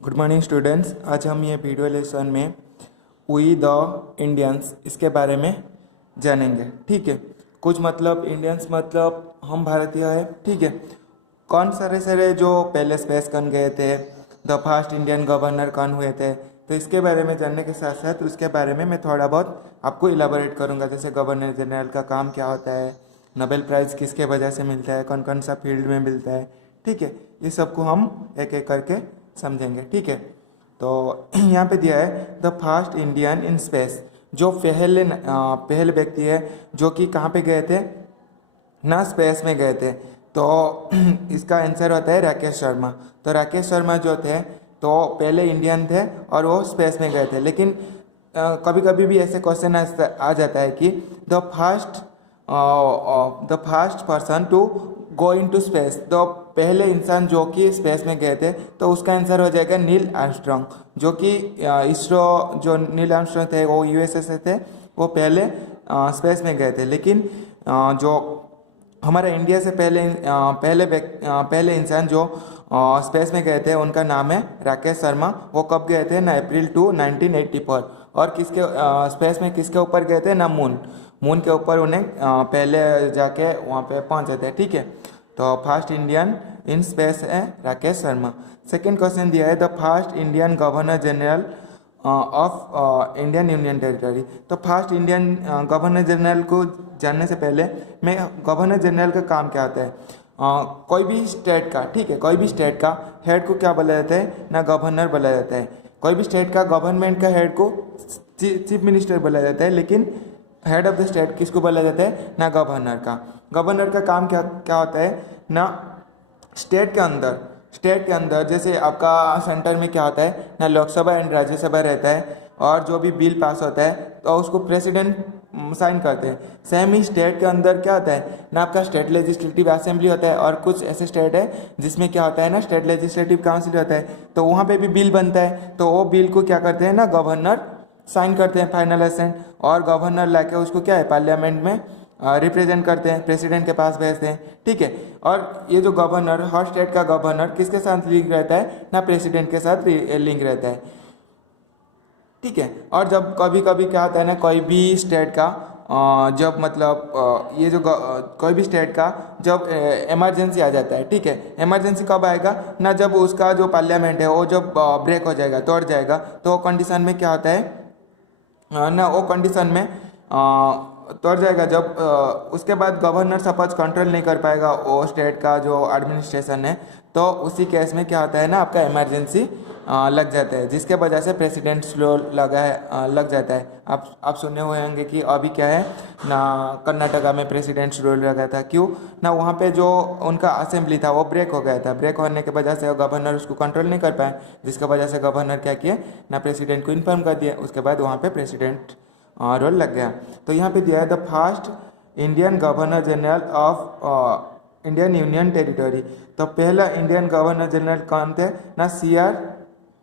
Good morning students. आज हम ये वीडियो लेसन में वी द इंडियंस इसके बारे में जानेंगे। ठीक है, कुछ मतलब इंडियंस मतलब हम भारतीय है। ठीक है, कौन सारे सारे जो पहले स्पेस कौन गए थे, द फर्स्ट इंडियन गवर्नर कौन हुए थे, तो इसके बारे में जानने के साथ साथ उसके बारे में मैं थोड़ा बहुत आपको इलाबोरेट करूँगा। जैसे गवर्नर जनरल का काम क्या होता है, नोबेल प्राइज़ किसके वजह से मिलता है, कौन कौन सा फील्ड में मिलता है। ठीक है, ये सबको हम एक एक करके समझेंगे। ठीक है, तो यहाँ पे दिया है the first Indian in space, जो पहले व्यक्ति है जो कि कहाँ पे गए थे ना, स्पेस में गए थे। तो इसका आंसर होता है राकेश शर्मा। तो राकेश शर्मा जो थे तो पहले इंडियन थे और वो स्पेस में गए थे। लेकिन कभी कभी भी ऐसे क्वेश्चन आ जाता है कि the first person to go into space, तो पहले इंसान जो कि स्पेस में गए थे, तो उसका आंसर हो जाएगा नील आर्मस्ट्रॉन्ग, जो कि इसरो जो नील आर्मस्ट्रॉन्ग थे वो यूएसए से थे, वो पहले स्पेस में गए थे। लेकिन जो हमारा इंडिया से पहले इंसान जो स्पेस में गए थे उनका नाम है राकेश शर्मा। वो कब गए थे ना, अप्रैल 2 1984। और किसके स्पेस में किसके ऊपर गए थे ना, मून के ऊपर उन्हें पहले जाके वहाँ पे पहुँचे थे। ठीक है, तो फर्स्ट इंडियन इन स्पेस है राकेश शर्मा। सेकेंड क्वेश्चन दिया है the first Indian governor general of Indian union territory. तो फर्स्ट इंडियन गवर्नर जनरल को जानने से पहले मैं गवर्नर जनरल का काम क्या होता है, कोई भी स्टेट का, ठीक है, कोई भी स्टेट का हेड को क्या बोला जाता है ना, गवर्नर बोला जाता है। कोई भी स्टेट का गवर्नमेंट का हेड को चीफ मिनिस्टर बोला जाता है, लेकिन हेड ऑफ द स्टेट किसको बोला जाता है ना, गवर्नर का। गवर्नर का काम क्या क्या होता है ना, स्टेट के अंदर जैसे आपका सेंटर में क्या होता है ना, लोकसभा एंड राज्यसभा रहता है, और जो भी बिल पास होता है तो उसको प्रेसिडेंट साइन करते हैं। सेम ही स्टेट के अंदर क्या होता है ना, आपका स्टेट लेजिस्लेटिव असेंबली होता है, और कुछ ऐसे स्टेट है जिसमें क्या होता है ना, स्टेट लेजिस्लेटिव काउंसिल होता है। तो वहाँ पे भी बिल बनता है, तो वो बिल को क्या करते हैं ना, गवर्नर साइन करते हैं, फाइनल असेंट, और गवर्नर लाके उसको क्या है पार्लियामेंट में रिप्रेजेंट करते हैं, प्रेसिडेंट के पास भेजते हैं। ठीक है, और ये जो गवर्नर, हर स्टेट का गवर्नर किसके साथ लिंक रहता है ना, प्रेसिडेंट के साथ लिंक रहता है। ठीक है, और जब कभी कभी क्या होता है ना, कोई भी स्टेट का जब मतलब ये जो कोई भी स्टेट का जब इमरजेंसी आ जाता है। ठीक है, इमरजेंसी कब आएगा ना, जब उसका जो पार्लियामेंट है वो जब ब्रेक हो जाएगा, तोड़ जाएगा, तो वो कंडीशन में क्या होता है ना, वो कंडीशन में तोड़ जाएगा जब उसके बाद गवर्नर सपोज कंट्रोल नहीं कर पाएगा वो स्टेट का जो एडमिनिस्ट्रेशन है, तो उसी केस में क्या होता है ना, आपका इमरजेंसी लग जाता है, जिसके वजह से प्रेसिडेंट स्लो लग जाता है। आप सुने हुए होंगे कि अभी क्या है ना, कर्नाटका में प्रेसिडेंट स्लो लगा था। क्यों ना, वहाँ पे जो उनका असेंबली था वो ब्रेक हो गया था। ब्रेक होने के वजह से गवर्नर उसको कंट्रोल नहीं कर पाए, जिसकी वजह से गवर्नर क्या किए ना, प्रेसिडेंट को इन्फॉर्म कर दिया। उसके बाद वहाँ पे प्रेसिडेंट रोल लग गया। तो यहाँ पे दिया है the first Indian governor general of Indian union territory. तो पहला इंडियन गवर्नर जनरल कौन थे ना,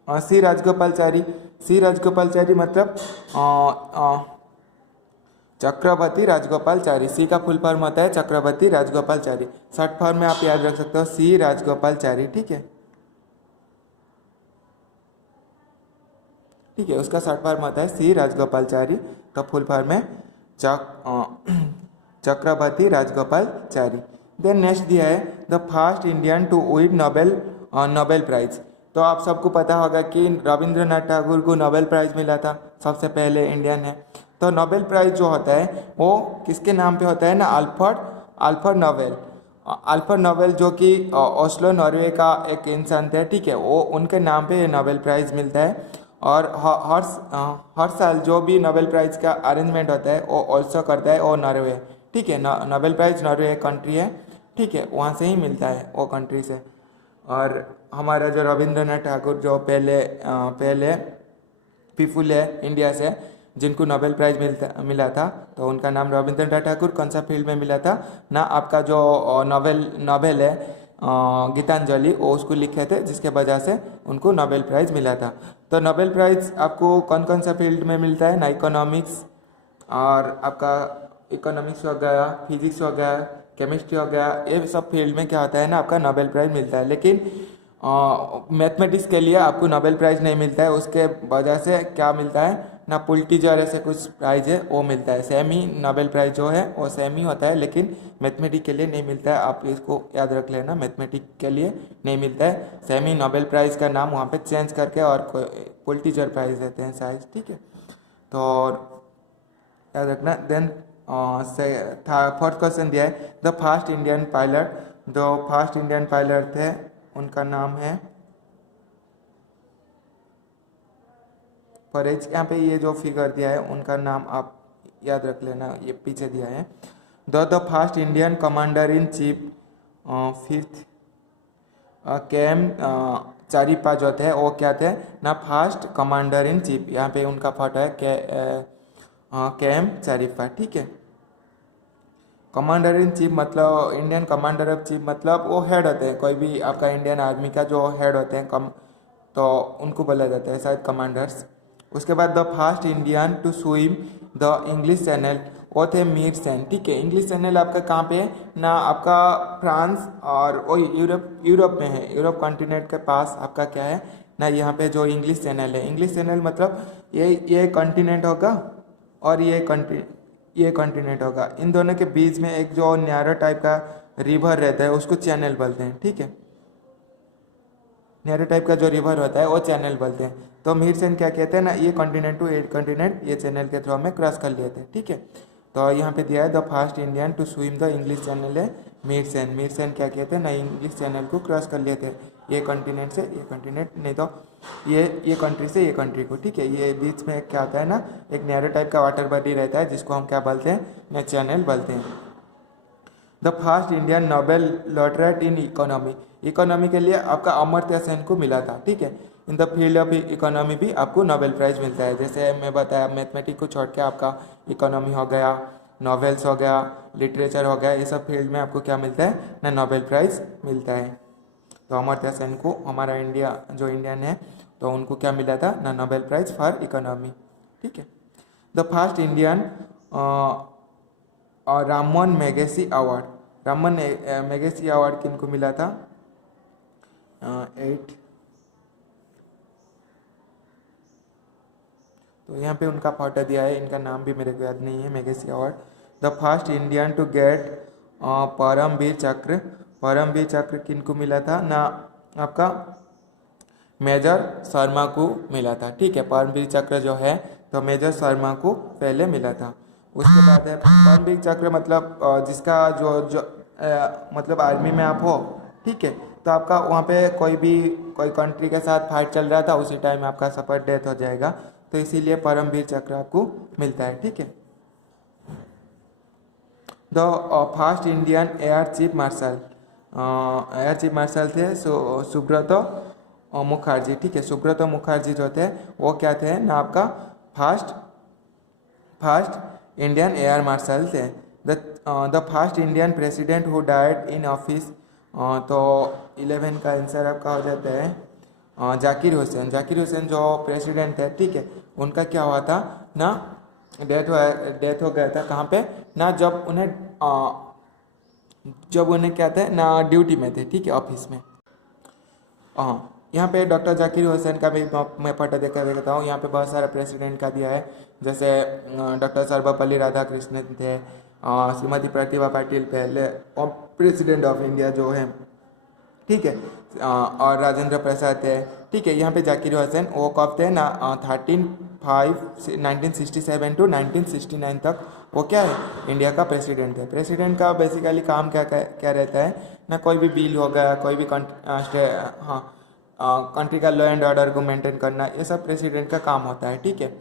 सी राजगोपालचारी। सी राजगोपालचारी मतलब चक्रवर्ती राजगोपालचारी। सी का फुल फॉर्म होता है चक्रवर्ती राजगोपालचारी। शॉर्ट फॉर्म में आप याद रख सकते हो सी राजगोपालचारी। ठीक है, ठीक है, उसका शॉर्ट फॉर्म होता है सी राजगोपालचारी। तो फुल फॉर्म है चक्रवर्ती राजगोपालचारी। देन नेक्स्ट दिया है the first Indian to win Nobel prize. तो आप सबको पता होगा कि रविंद्रनाथ टैगोर को नोबेल प्राइज़ मिला था, सबसे पहले इंडियन है। तो नोबेल प्राइज़ जो होता है वो किसके नाम पे होता है ना, अल्फ्रेड नोबेल जो कि ओस्लो नॉर्वे का एक इंसान थे। ठीक है, वो उनके नाम पे नोबेल प्राइज़ मिलता है। और हर साल जो भी नोबेल प्राइज़ का अरेंजमेंट होता है वो ऑल्सो करता है वो नॉर्वे। ठीक है, नोबेल प्राइज़ नॉर्वे एक कंट्री है। ठीक है, वहाँ से ही मिलता है वो कंट्री से। और हमारा जो रविंद्रनाथ ठाकुर जो पहले पीपुल है इंडिया से जिनको नोबेल प्राइज़ मिला था, तो उनका नाम रविंद्रनाथ ठाकुर। कौन सा फील्ड में मिला था ना, आपका जो नोबेल है गीतांजलि, वो उसको लिखे थे, जिसके वजह से उनको नोबेल प्राइज़ मिला था। तो नोबेल प्राइज़ आपको कौन कौन सा फील्ड में मिलता है ना, इकोनॉमिक्स, और आपका इकोनॉमिक्स हो गया, फिजिक्स हो गया, केमिस्ट्री हो गया, ये सब फील्ड में क्या होता है ना, आपका नोबेल प्राइज़ मिलता है। लेकिन मैथमेटिक्स के लिए आपको नोबेल प्राइज़ नहीं मिलता है, उसके वजह से क्या मिलता है ना, पुलिट्जर ऐसे कुछ प्राइज है वो मिलता है। सेम ही नोबेल प्राइज़ जो है वो सेम ही होता है, लेकिन मैथमेटिक्स के लिए नहीं मिलता है। आप इसको याद रख लेना, मैथमेटिक्स के लिए नहीं मिलता है। सेम ही नोबेल प्राइज़ का नाम वहाँ पे चेंज करके और पुलिट्जर प्राइज़ देते हैं शायद, ठीक है। तो याद रखना। देन फोर्थ क्वेश्चन दिया है, द फर्स्ट इंडियन पायलट। जो फर्स्ट इंडियन पायलट थे उनका नाम है फॉरेज। यहाँ पे ये जो फिगर दिया है उनका नाम आप याद रख लेना, ये पीछे दिया है। The first Indian commander in chief fifth KM Cariappa जो थे वो क्या थे ना, फर्स्ट कमांडर इन चीफ। यहाँ पे उनका फोटो है केएम चारिप्पा, ठीक है। कमांडर इन चीफ मतलब इंडियन कमांडर ऑफ चीफ मतलब वो हेड होते हैं, कोई भी आपका इंडियन आर्मी का जो हेड होते हैं तो उनको बोला जाता है शायद कमांडर्स। उसके बाद the first Indian to swim the English channel वो थे मीर सेन, ठीक है। इंग्लिश चैनल आपका कहाँ पे है ना, आपका फ्रांस और वो यूरोप में है। यूरोप कॉन्टिनेंट के पास आपका क्या है ना, यहाँ पे जो इंग्लिश चैनल है, इंग्लिश चैनल मतलब ये कॉन्टिनेंट होगा और ये कॉन्टिनेंट होगा। इन दोनों के बीच में एक जो नैरो टाइप का रिवर रहता है उसको चैनल बोलते हैं, ठीक है। नैरो टाइप का जो रिवर होता है वो चैनल बोलते हैं। तो मीर सेन क्या कहते हैं ना, ये कॉन्टिनेंट टू एट कॉन्टिनेंट ये चैनल के थ्रू में क्रॉस कर लिए थे, ठीक है। तो यहाँ पे दिया है the first Indian to swim the English channel है मीर सेन। मीर सेन क्या कहते हैं ना, इंग्लिश चैनल को क्रॉस कर लिए थे, ये कॉन्टिनेंट से ये कॉन्टिनेंट, नहीं तो ये कंट्री से ये कंट्री को, ठीक है। ये बीच में क्या आता है ना, एक नैरो टाइप का वाटर बॉडी रहता है जिसको हम क्या बोलते हैं ना, चैनल बोलते हैं। The first Indian Nobel laureate in economy. Economy के लिए आपका अमर्त्य सेन को मिला था, ठीक है। In the field of economy भी आपको नोबेल प्राइज़ मिलता है। जैसे मैं बताया मैथमेटिक्स को छोड़ के आपका इकोनॉमी हो गया, नॉवेल्स हो गया, लिटरेचर हो गया, ये सब फील्ड में आपको क्या मिलता है ना, नोबेल प्राइज़ मिलता है। तो अमर्त्य सेन को हमारा इंडिया जो इंडियन है तो उनको क्या मिला था ना, नोबेल प्राइज़ फॉर इकोनॉमी, ठीक है। The first Indian Ramon Magsaysay award. Ramon Magsaysay award किनको मिला था, 8। तो यहाँ पे उनका फोटो दिया है, इनका नाम भी मेरे को याद नहीं है। Magsaysay award. The first Indian to get Paramvir Chakra. Paramvir चक्र किनको मिला था ना, आपका मेजर शर्मा को मिला था, ठीक है। परमवीर चक्र जो है तो मेजर शर्मा को पहले मिला था। उसके बाद है परमवीर चक्र मतलब जिसका जो मतलब आर्मी में आप हो, ठीक है। तो आपका वहाँ पे कोई कंट्री के साथ फाइट चल रहा था, उसी टाइम आपका सफर डेथ हो जाएगा, तो इसीलिए परमवीर चक्र आपको मिलता है, ठीक है। The first Indian air chief marshal. Air chief marshal थे सुब्रतो मुखर्जी, ठीक है। सुब्रतो मुखर्जी जो थे वो क्या थे ना, आपका फर्स्ट इंडियन एयर मार्शल थे। The first Indian president who died in office. तो 11 का आंसर आपका हो जाता है जाकिर हुसैन। जाकिर हुसैन जो प्रेसिडेंट थे, ठीक है, उनका क्या हुआ था ना, डेथ हो गया था। कहाँ पे ना, जब उन्हें क्या थे ना, ड्यूटी में थे, ठीक है, ऑफिस में। हाँ, यहाँ पे डॉक्टर जाकिर हुसैन का भी मैं फोटो देखता हूँ। यहाँ पे बहुत सारा प्रेसिडेंट का दिया है, जैसे डॉक्टर सर्वपल्ली राधाकृष्णन थे, श्रीमती प्रतिभा पाटिल पहले और प्रेसिडेंट ऑफ इंडिया जो है, ठीक है, और राजेंद्र प्रसाद थे, ठीक है। यहाँ पे जाकिर हुसैन वो कब थे ना, 1967 टू 1969 तक वो क्या है, इंडिया का प्रेसिडेंट है। प्रेसिडेंट का बेसिकली काम क्या रहता है ना, कोई भी बिल हो गया, कोई भी कंट्री का लॉ एंड ऑर्डर को मेंटेन करना, ये सब प्रेसिडेंट का काम होता है, ठीक है।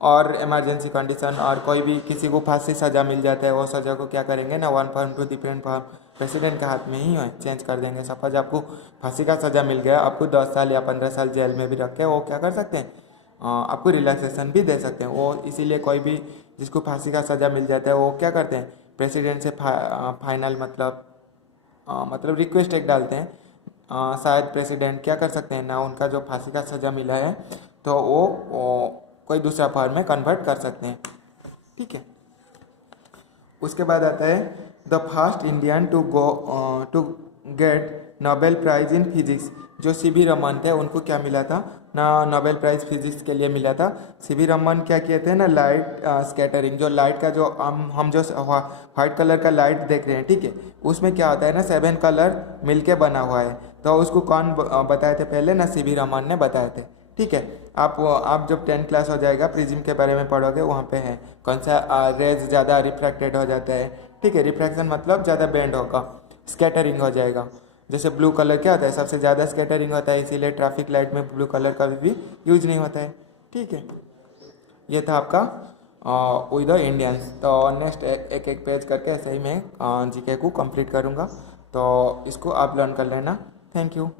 और इमरजेंसी कंडीशन और कोई भी किसी को फांसी सज़ा मिल जाता है, वो सज़ा को क्या करेंगे ना, one form to different form president के हाथ में ही है, चेंज कर देंगे। सपोज आपको फांसी का सज़ा मिल गया, आपको 10 साल या 15 साल जेल में भी रख के वो क्या कर सकते हैं, आपको रिलैक्सेशन भी दे सकते हैं वो। इसीलिए कोई भी जिसको फांसी का सज़ा मिल जाता है वो क्या करते हैं, प्रेसिडेंट से फाइनल मतलब रिक्वेस्ट एक डालते हैं। शायद प्रेसिडेंट क्या कर सकते हैं ना, उनका जो फांसी का सज़ा मिला है तो वो कोई दूसरा फॉर्म में कन्वर्ट कर सकते हैं, ठीक है। उसके बाद आता है the first Indian to get Nobel prize in physics. जो सीवी रमन थे उनको क्या मिला था ना, नोबेल प्राइज फिजिक्स के लिए मिला था। सीवी रमन क्या किए थे ना, लाइट स्कैटरिंग, जो लाइट का जो हम जो व्हाइट कलर का लाइट देख रहे हैं, ठीक है, उसमें क्या होता है ना 7 कलर मिलके बना हुआ है। तो उसको कौन बताए थे पहले ना, सीवी रमन ने बताए थे। ठीक है, आप जब 10th क्लास हो जाएगा प्रिज्म के बारे में पढ़ोगे, वहाँ पे है कौन सा रेज ज़्यादा रिफ्रैक्टेड हो जाता है। ठीक है, रिफ्रैक्शन मतलब ज़्यादा बेंड होगा, स्कैटरिंग हो जाएगा। जैसे ब्लू कलर क्या होता है, सबसे ज़्यादा स्कैटरिंग होता है, इसीलिए ट्रैफिक लाइट में ब्लू कलर का भी यूज नहीं होता है। ठीक है, ये था आपका विद द इंडियंस। तो नेक्स्ट एक एक पेज करके ऐसे ही मैं जीके को कंप्लीट करूँगा, तो इसको आप लर्न कर लेना। Thank you.